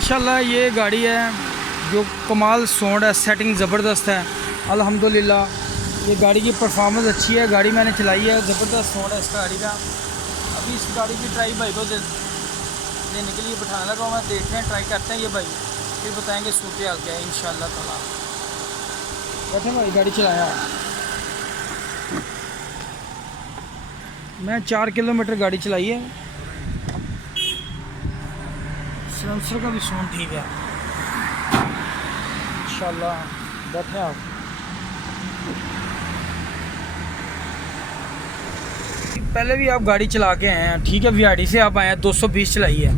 माशाल्लाह ये गाड़ी है जो कमाल साउंड है, सेटिंग ज़बरदस्त है अल्हम्दुलिल्लाह। ये गाड़ी की परफॉर्मेंस अच्छी है, गाड़ी मैंने चलाई है, ज़बरदस्त साउंड है इस गाड़ी का। अभी इस गाड़ी की ट्राई भाई को देने के लिए बैठाने लगा, मैं देखते हैं ट्राई करते हैं ये भाई, फिर बताएंगे सूरत हाल क्या है इंशाल्लाह ताला। बैठे भाई, गाड़ी चलाया मैं 4 किलोमीटर गाड़ी चलाई है। सिलेंसर का भी साउंड ठीक है इंशाल्लाह। बैठे आप, पहले भी आप गाड़ी चला के आए हैं, ठीक है, वीआईडी से आप आए हैं, 220 चलाई है।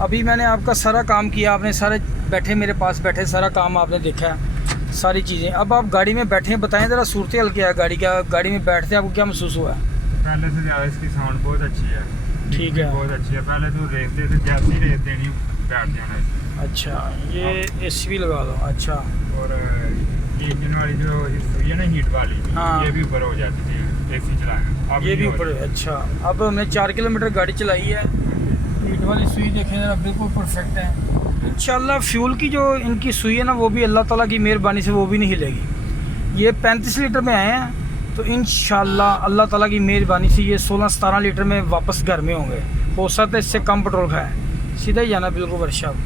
अभी मैंने आपका सारा काम किया, आपने सारे बैठे मेरे पास बैठे, सारा काम आपने देखा है, सारी चीज़ें। अब आप गाड़ी में बैठे हैं, बताएं ज़रा सूरत हाल क्या है गाड़ी का, गाड़ी में बैठते आपको क्या महसूस हुआ है? पहले से ज़्यादा इसकी साउंड बहुत अच्छी है, ठीक है, बहुत अच्छी है। पहले तो रेसते थे, जैसी रेस देनी बैठ जाना। अच्छा, ये एसी भी लगा दो। अच्छा, और ये इंजन वाली जो सुई है ना, हीट वाली, हाँ, ये भी ऊपर हो जाती थी एसी चलाने, अब ये भी ऊपर। अच्छा, अब हमने 4 किलोमीटर गाड़ी चलाई है, हीट वाली सुई देखें ज़रा, बिल्कुल परफेक्ट है इंशाल्लाह। फ्यूल की जो इनकी सुई है ना, वो भी अल्लाह ताला की मेहरबानी से वो भी नहीं हिलेगी। ये 35 लीटर में आए हैं, तो इंशाल्लाह अल्लाह ताला की मेहरबानी से ये 16-17 लीटर में वापस घर में होंगे। हो सकता है इससे कम पेट्रोल खाए, सीधा ही जाना बिल्कुल वर्कशॉप।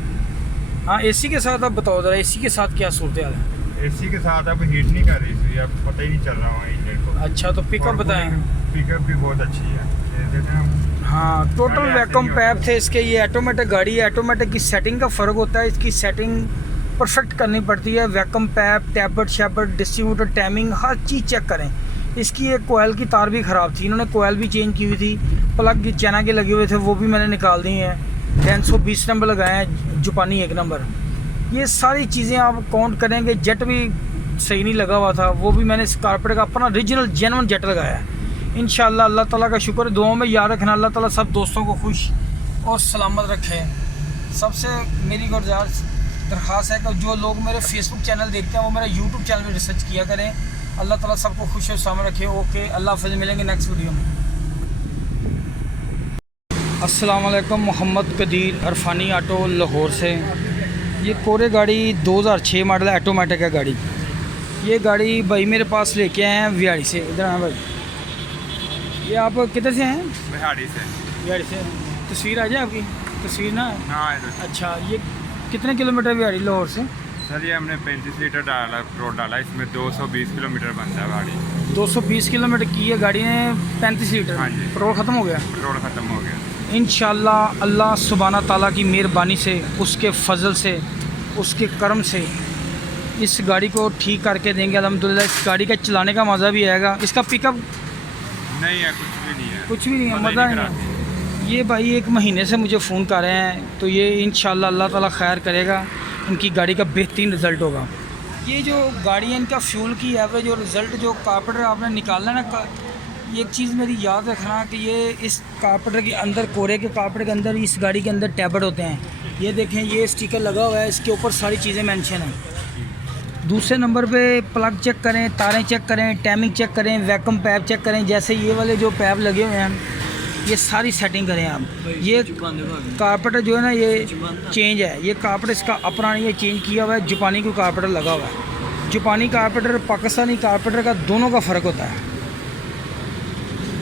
हाँ, एसी के साथ आप बताओ ज़रा, एसी के साथ क्या सूरत हाल है? एसी के साथ अब हीट नहीं कर रही सुई, अब पता ही नहीं चल रहा है इंजन को। अच्छा, तो पिकअप बताएं। पिकअप भी बहुत अच्छी है, ये देखें हम। हाँ, टोटल वैक्यूम पैप थे इसके। ये ऑटोमेटिक गाड़ी है, ऑटोमेटिक की सेटिंग का फ़र्क होता है, इसकी सेटिंग परफेक्ट करनी पड़ती है। वैक्यूम पैप, टैबर्ट शैबर्ट, डिस्ट्रीब्यूटर, टाइमिंग, हर चीज़ चेक करें। इसकी एक कोयल की तार भी ख़राब थी, इन्होंने कोयल भी चेंज की हुई थी, प्लग की चैना के लगे हुए थे, वो भी मैंने निकाल दी हैं। 320 नंबर लगाए हैं, जापानी 1 नंबर। ये सारी चीज़ें आप काउंट करेंगे। जेट भी सही नहीं लगा हुआ था, वो भी मैंने इस कारपेट का अपना ओरिजिनल जेन्युइन जेट लगाया है इंशाल्लाह। अल्लाह ताला का शुक्र, दुआओं में याद रखना। अल्लाह ताला सब दोस्तों को खुश और सलामत रखे। सबसे मेरी दरख्वास्त है कि जो लोग मेरे फेसबुक चैनल देखते हैं वो मेरा यूट्यूब चैनल में रिसर्च किया करें। अल्लाह ताला सबको खुश और सलामत रखे। ओके, अल्लाह हाफ़िज़, मिलेंगे नेक्स्ट वीडियो में। अस्सलाम वालेकुम, मोहम्मद कदीर अरफानी ऑटो लाहौर से। ये कोरे गाड़ी 2006 मॉडल है, ऑटोमेटिक है गाड़ी। ये गाड़ी भाई मेरे पास लेके आए हैं वीआईडी से। इधर हैं भाई, ये आप किधर से हैं? बिहाड़ी से। वीआईडी से। तस्वीर आ जाए आपकी, तस्वीर ना? हाँ। अच्छा, ये कितने किलोमीटर वीआईडी लाहौर से? सर ये हमने 35 लीटर पेट्रोल डाला, इसमें 220 किलोमीटर बनता है गाड़ी। 220 किलोमीटर की है गाड़ी ने, 35 लीटर। हाँ जी। पेट्रोल ख़त्म हो गया? पेट्रोल ख़त्म हो गया। इंशाल्लाह अल्लाह सुब्हाना ताला की मेहरबानी से, उसके फजल से, उसके करम से इस गाड़ी को ठीक करके देंगे अल्हम्दुलिल्लाह। इस गाड़ी का चलाने का मज़ा भी आएगा। इसका पिकअप नहीं है, कुछ भी नहीं है, कुछ भी नहीं है, मज़ा नहीं है। ये भाई 1 महीने से मुझे फ़ोन कर रहे हैं, तो ये इंशाल्लाह अल्लाह ताला खैर करेगा, इनकी गाड़ी का बेहतरीन रिज़ल्ट होगा। ये जो गाड़ी है इनका फ्यूल की एवरेज और रिज़ल्ट जो कारपेटर आपने निकालना है ना, एक चीज़ मेरी याद रखना कि ये इस कारपेटर के अंदर, कोरे के कारपेटर के अंदर, इस गाड़ी के अंदर टैबलेट होते हैं। ये देखें, ये स्टिकर लगा हुआ है, इसके ऊपर सारी चीज़ें मेंशन हैं। दूसरे नंबर पे प्लग चेक करें, तारें चेक करें, टाइमिंग चेक करें, वैक्यूम पैप चेक करें। जैसे ये वाले जो पैप लगे हुए हैं, ये सारी सेटिंग करें आप। ये कारपेटर जो है ना, ये चेंज है, ये कारपेटर इसका अपना नहीं है, चेंज किया हुआ है। जापानी को कारपेटर लगा हुआ है। जापानी कारपेटर, पाकिस्तानी कारपेटर का दोनों का फ़र्क होता है,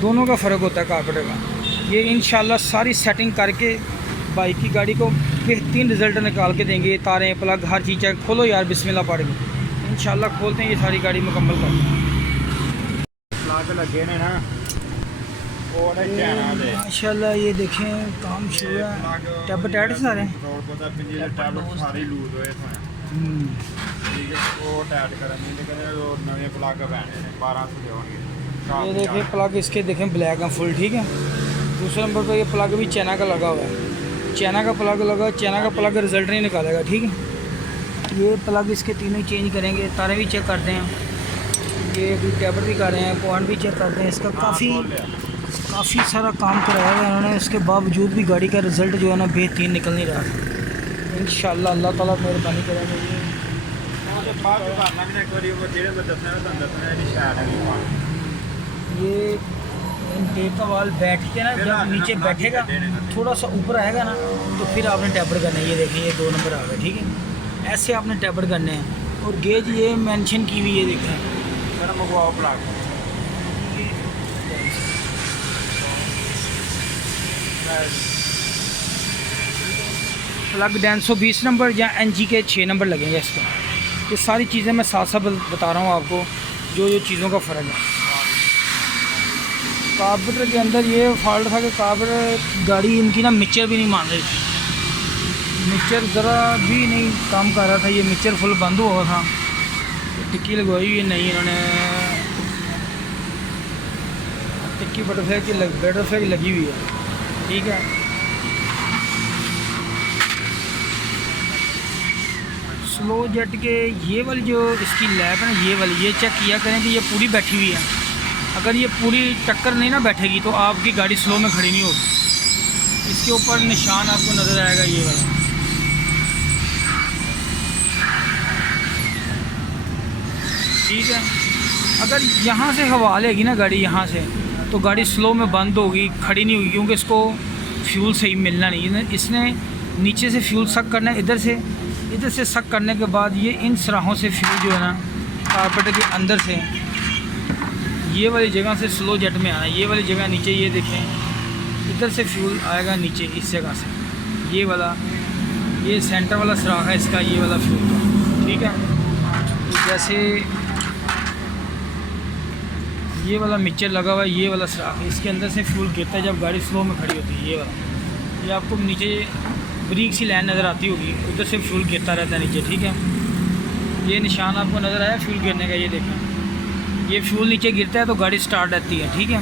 दोनों का फ़र्क होता है कारपेटर का। ये इंशाल्लाह सारी सेटिंग करके बाइक की गाड़ी को बेहतरीन रिज़ल्ट निकाल के देंगे। तारें, प्लग, हर चीज़ चेक। खोलो यार, बिस्मिल्लाह पढ़ के इंशाल्लाह खोलते हैं, ये सारी गाड़ी मुकम्मल कर। प्लग लगे ने ना, माशाल्लाह ये देखें काम शुरू है। टैब टैट सारे सारे लूज होए थे, ठीक है, वो टैट करनी, लेकिन वो नवे प्लग पैने ने 1200 के होंगे। ये देखें प्लग इसके देखें ब्लैक हैं फुल, ठीक है। दूसरे नंबर पर ये प्लग भी चाइना का लगा हुआ है, चाइना का प्लग लगा। चाइना का प्लग रिज़ल्ट नहीं निकालेगा, ठीक है। ये प्लग इसके तीनों चेंज करेंगे, तारें भी चेक करते हैं, ये अभी टैबलेट भी कर रहे हैं, पॉइंट भी चेक करते हैं। इसका काफ़ी सारा काम कराया है उन्होंने, इसके बावजूद भी गाड़ी का रिज़ल्ट जो है ना बेहतरीन निकल नहीं रहा। इंशाल्लाह अल्लाह ताला मेहरबानी करेंगे। ये इन टेप का वाल बैठ के ना जब नीचे बैठेगा थोड़ा सा ऊपर आएगा ना तो फिर आपने टैपर करना है। ये देखें ये 2 नंबर आ गए, ठीक है। ऐसे आपने टैपर करने हैं और गेज ये मेंशन की हुई है, देखें सर मंगवाओ प्लाग। प्लग डेंसो 20 नंबर या NG के 6 नंबर लगेंगे इसको। ये सारी चीज़ें मैं साथ साथ बता रहा हूँ आपको, जो चीज़ों का फ़र्क है। कार्बोरेटर के अंदर ये फॉल्ट था कि कार्बोरेटर गाड़ी इनकी ना मिक्सचर भी नहीं मान रही थी, मिक्सचर ज़रा भी नहीं काम कर रहा था। ये मिक्सचर फुल बंद हुआ था, टिक्की लगवाई हुई नहीं इन्होंने, टिक्की बटरफ्लाई लगी हुई है, ठीक है। स्लो जेट के ये वाली जो इसकी लैब है ना, ये वाली, ये चेक किया करें कि ये पूरी बैठी हुई है। अगर ये पूरी टक्कर नहीं ना बैठेगी तो आपकी गाड़ी स्लो में खड़ी नहीं होगी। इसके ऊपर निशान आपको नज़र आएगा ये वाला, ठीक है। अगर यहाँ से हवा लेगी ना गाड़ी यहाँ से, तो गाड़ी स्लो में बंद होगी, खड़ी नहीं होगी, क्योंकि इसको फ्यूल सही मिलना नहीं। इसने नीचे से फ्यूल सक करना है, इधर से सक करने के बाद ये इन सराहों से फ्यूल जो है ना कार्बोरेटर के अंदर से ये वाली जगह से स्लो जेट में आना है। ये वाली जगह नीचे, ये देखें इधर से फ्यूल आएगा नीचे इस जगह से, ये वाला, ये सेंटर वाला सराख है इसका, ये वाला फ्यूल का, ठीक है। तो जैसे ये वाला मिक्सचर लगा हुआ है, ये वाला सराख है, इसके अंदर से फ्यूल गिरता है जब गाड़ी स्लो में खड़ी होती है। ये वाला, ये आपको नीचे ब्रेक सी लाइन नज़र आती होगी, उधर से फ्यूल गिरता रहता है नीचे, ठीक है। ये निशान आपको नज़र आया फ्यूल गिरने का, ये देखें, ये फ्यूल नीचे गिरता है तो गाड़ी स्टार्ट रहती है, ठीक है।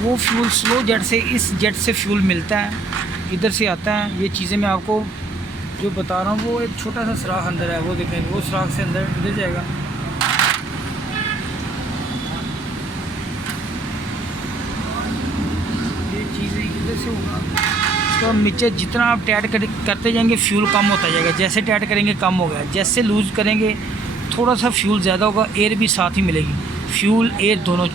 वो फ्यूल स्लो जेट से, इस जेट से फ्यूल मिलता है, इधर से आता है। ये चीज़ें मैं आपको जो बता रहा हूँ, वो एक छोटा सा सुराख अंदर है, वो देखें, वो सुराख से अंदर इधर जाएगा। ये चीज़ें इधर से होगा तो नीचे जितना आप टाइट करते जाएंगे फ्यूल कम होता जाएगा। जैसे टाइट करेंगे कम हो गया, जैसे लूज़ करेंगे थोड़ा सा फ्यूल ज़्यादा होगा, एयर भी साथ ही मिलेगी, फ्यूल एयर दोनों।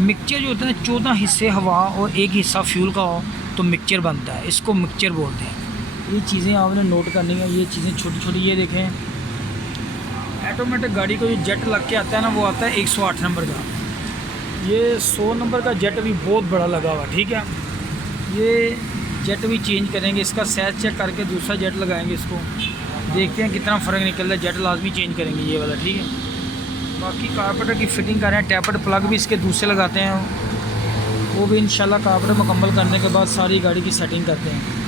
मिक्सचर जो होता है 14 हिस्से हवा और 1 हिस्सा फ्यूल का हो तो मिक्सचर बनता है, इसको मिक्सचर बोलते हैं। ये चीज़ें आपने नोट करनी है, ये चीज़ें छोटी छोटी। ये देखें, ऑटोमेटिक गाड़ी को जो जेट लग के आता है ना, वो आता है 108 नंबर का। ये 100 नंबर का जेट भी बहुत बड़ा लगा हुआ, ठीक है। ये जेट भी चेंज करेंगे, इसका साइज चेक करके दूसरा जेट लगाएंगे, इसको देखते हैं कितना फ़र्क निकल रहा है। जेट लाजमी चेंज करेंगे ये वाला, ठीक है। बाकी कार्बोरेटर की फ़िटिंग कर रहे हैं, टैपर प्लग भी इसके दूसरे लगाते हैं, वो भी इंशाल्लाह कार्बोरेटर मुकम्मल करने के बाद सारी गाड़ी की सेटिंग करते हैं।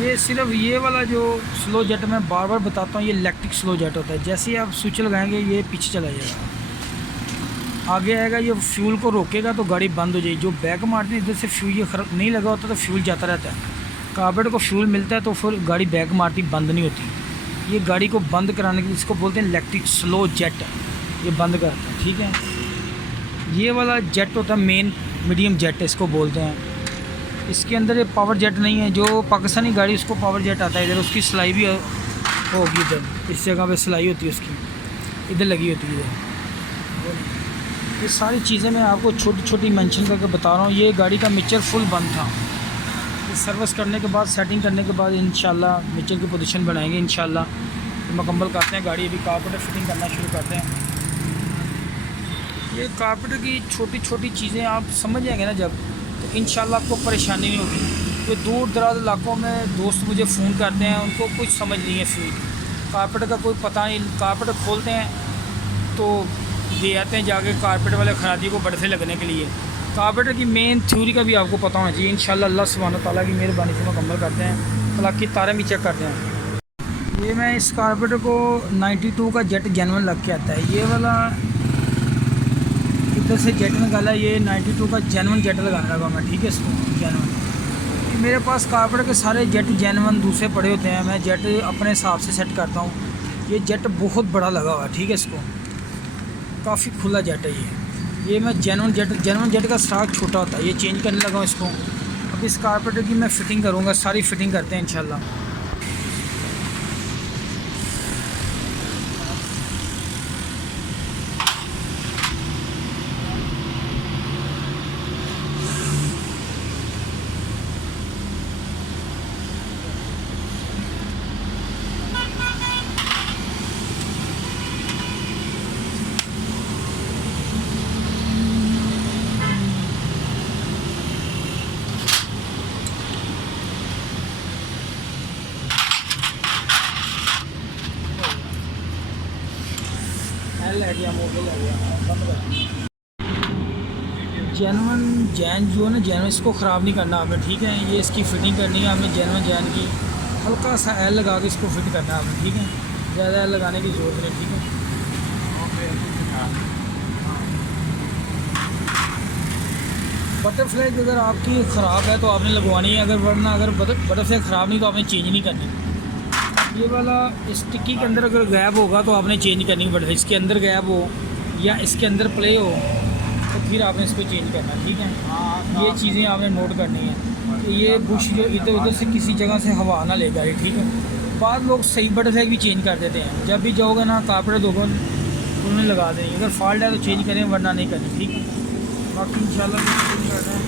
ये सिर्फ ये वाला जो स्लो जेट मैं बार बार बताता हूँ, ये इलेक्ट्रिक स्लो जेट होता है। जैसे ही आप स्विच लगाएंगे ये पीछे चला जाएगा, आगे आएगा, ये फ्यूल को रोकेगा तो गाड़ी बंद हो जाएगी। जो बैक मारते हैं इधर से फ्यूल ये खराब नहीं लगा होता तो फ्यूल जाता रहता है। कार्बोरेटर को फ्यूल मिलता है तो फिर गाड़ी बैक मारती बंद नहीं होती। ये गाड़ी को बंद कराने के लिए इसको बोलते हैं इलेक्ट्रिक स्लो जेट, ये बंद करता है, ठीक है। ये वाला जेट होता है मेन मीडियम जेट इसको बोलते हैं। इसके अंदर ये पावर जेट नहीं है, जो पाकिस्तानी गाड़ी उसको पावर जेट आता है। इधर उसकी सिलाई भी होगी, इधर इस जगह पे सिलाई होती है उसकी, इधर लगी होती है इधर। ये सारी चीज़ें मैं आपको छोटी छोटी मेंशन करके बता रहा हूँ। ये गाड़ी का मिक्सचर फुल बंद था, ये सर्विस करने के बाद, सेटिंग करने के बाद इंशाल्लाह मिक्सचर की पोजीशन बनाएंगे इंशाल्लाह, तो मुकम्मल करते हैं गाड़ी। अभी कार्बोरेटर फिटिंग करना शुरू करते हैं। ये कार्बोरेटर की छोटी छोटी चीज़ें आप समझ जाएंगे ना जब, तो इंशाल्लाह आपको परेशानी नहीं होगी। तो दूर दराज इलाकों में दोस्त मुझे फ़ोन करते हैं, उनको कुछ समझ नहीं है फ्यूल कार्बोरेटर का, कोई पता नहीं। कार्बोरेटर खोलते हैं तो दे आते हैं जाके कारपेट वाले खरादी को बड़े से लगने के लिए। कार्बोरेटर की मेन थ्योरी का भी आपको पता होना चाहिए। इंशाल्लाह अल्लाह सुब्हानहू तआला की मेहरबानी से मुकम्मल करते हैं। प्लग की तारें भी चेक करते हैं। ये मैं इस कार्बोरेटर को 92 का जेट जेनवन लग के आता है। ये वाला इधर से जेट निकाला, ये 92 का जेनवन जेट लगाने लगा मैं, ठीक है। इसको जेनवन, मेरे पास कार्बोरेटर के सारे जेट जेनवन दूसरे पड़े होते हैं, मैं जेट अपने हिसाब से सेट करता हूँ। ये जेट बहुत बड़ा लगा हुआ है, ठीक है। इसको काफ़ी खुला जेट है ये मैं जेनवन जेट का स्टाक छोटा होता है, ये चेंज करने लगा हूँ इसको। अब इस कार्बोरेटर की मैं फ़िटिंग करूँगा, सारी फ़िटिंग करते हैं इंशाल्लाह। ले गया मोबाइल ले गया बंद कर। जैनवन जैन जो है ना, जैनवन इसको ख़राब नहीं करना आपने, ठीक है। ये इसकी फ़िटिंग करनी है आपने जैनवन जैन की, हल्का सा एल लगा के इसको फिट करना है आपने, ठीक है। ज़्यादा एल लगाने की ज़रूरत नहीं, ठीक है। बटरफ्लाई अगर आपकी ख़राब है तो आपने लगवानी है, अगर वरना अगर बटरफ्लाई ख़राब नहीं तो आपने चेंज नहीं करनी। ये वाला इस टिक्की के अंदर अगर गैप होगा तो आपने चेंज करनी है, बटरफ्लाई इसके अंदर गैप हो या इसके अंदर प्ले हो तो फिर आपने इसको चेंज करना है, ठीक है। ये चीज़ें आपने नोट करनी है कि ये बुश जो इधर उधर से किसी जगह से हवा ना ले जाए, ठीक है। बाद लोग सही बटरफ्लाई भी चेंज कर देते हैं, जब भी जाओगे ना कारपेट दोगे उन्होंने लगा देंगे, अगर फॉल्ट है तो चेंज करें वरना नहीं करनी, ठीक है। बाकी इंशाल्लाह चेंज करना है।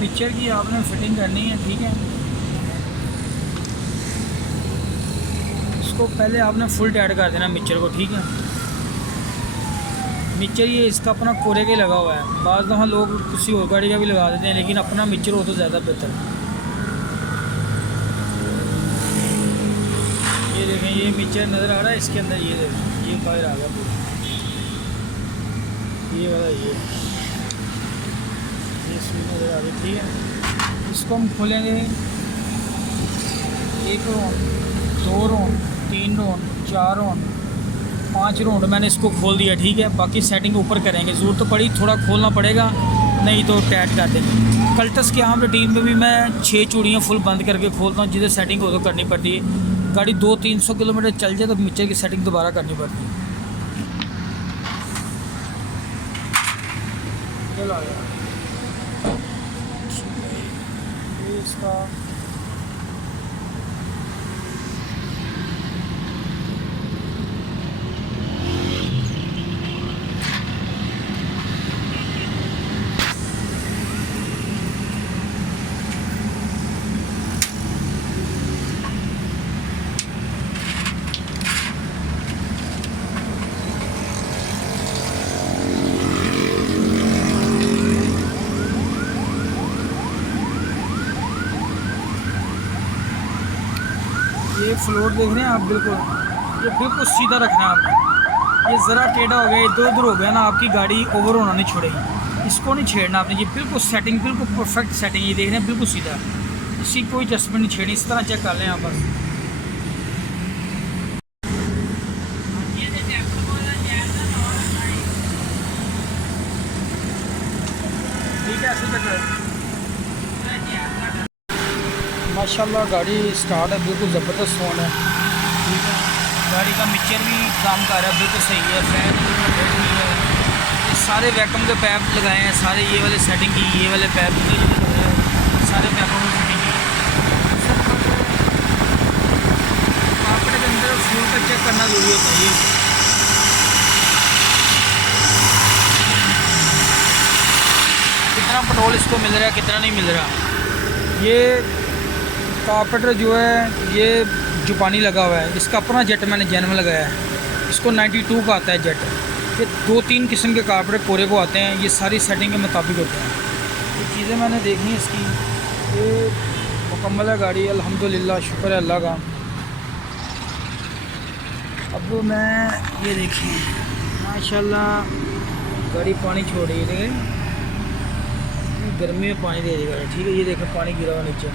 मिक्सचर की आपने फिटिंग करनी है, ठीक है। इसको पहले आपने फुल टाइट कर देना मिक्सचर को, ठीक है। मिक्सचर ये इसका अपना कोरे के लगा हुआ है, बाज़ दफ़ा लोग किसी और गाड़ी का भी लगा देते हैं, लेकिन अपना मिक्सचर हो तो ज़्यादा बेहतर। ये देखें ये मिक्सचर नज़र आ रहा है इसके अंदर, ये देखें ये बाहर आ गया पूरा, ये वाला ये नज़र आ रही, ठीक है। इसको हम खोलेंगे, 1 round 2 round 3 round 4 round 5 round मैंने इसको खोल दिया, ठीक है। बाकी सेटिंग ऊपर करेंगे, ज़रूरत तो पड़ी थोड़ा खोलना पड़ेगा, नहीं तो टाइट कर देंगे। कल्टस के आम रूटीन में भी मैं 6 चूड़ियाँ फुल बंद करके खोलता हूँ, जिधर सेटिंग हो तो करनी पड़ती है। गाड़ी 200-300 किलोमीटर चल जाए तो मिक्सचर की सेटिंग दोबारा करनी पड़ती है। चलो आ गया इसका ये फ्लोर देख रहे हैं आप, बिल्कुल ये बिल्कुल सीधा रखना है आपने। ये ज़रा टेढ़ा हो गया, इधर उधर हो गया ना, आपकी गाड़ी ओवर होना नहीं छोड़ेगी, इसको नहीं छेड़ना आपने। ये बिल्कुल सेटिंग, बिल्कुल परफेक्ट सेटिंग, ये देख रहे हैं बिल्कुल सीधा, इसकी कोई एडजस्टमेंट नहीं छेड़ी, इस तरह चेक कर लें आप बस। ठीक है ऐसे चेक करें। माशाल्लाह गाड़ी स्टार्ट है, बिल्कुल ज़बरदस्त साउंड है, ठीक है। गाड़ी का मिक्सचर भी काम कर रहा है, बिल्कुल सही है, फैन भी है। ये सारे वैक्यूम के पैप लगाए हैं, सारे ये वाले सेटिंग की, ये वाले पैप के सारे पैपों में फिटिंग की। कारपेट के अंदर फ्यूल का चेक करना जरूरी होता है। कितना पेट्रोल इसको मिल रहा है, कितना नहीं मिल रहा। ये कारपेटर जो है ये जापानी लगा हुआ है, इसका अपना जेट मैंने जैनवन लगाया है, इसको 92 का आता है जेट। ये 2-3 किस्म के कारपेटर कोरे को आते हैं, ये सारी सेटिंग के मुताबिक होते हैं। ये चीज़ें मैंने देखी इसकी, ये मुकम्मल है गाड़ी, अल्हम्दुलिल्लाह, शुक्र है अल्लाह का। अब मैं ये देखिए माशाल्लाह गाड़ी पानी छोड़ रही है, गर्मी में पानी दे देगा, ठीक है। ये देखो पानी गिरा हुआ नीचे,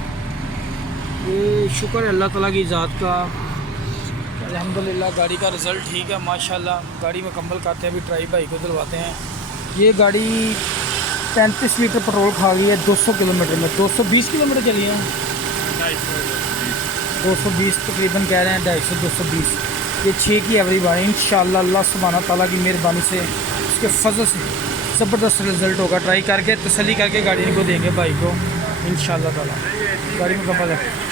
ये शुक्र है अल्लाह ताला की ज़ात का, अल्हम्दुलिल्लाह। गाड़ी का रिज़ल्ट ठीक है माशाल्लाह। गाड़ी मुकम्मल करते हैं, अभी ट्राई भाई को दिलवाते हैं। ये गाड़ी 35 लीटर पेट्रोल खा गई है 200 किलोमीटर में, 220 किलोमीटर चली है, 220 तकरीबन कह रहे हैं, 250-220। ये 6 की एवरेज बार इंशाल्लाह, अल्लाह सुब्हाना ताला की मेहरबानी से इसके के फजल से ज़बरदस्त रिज़ल्ट होगा। ट्राई करके तसल्ली करके गाड़ी को देंगे भाई को इंशाल्लाह ताला। गाड़ी मुकम्मल है।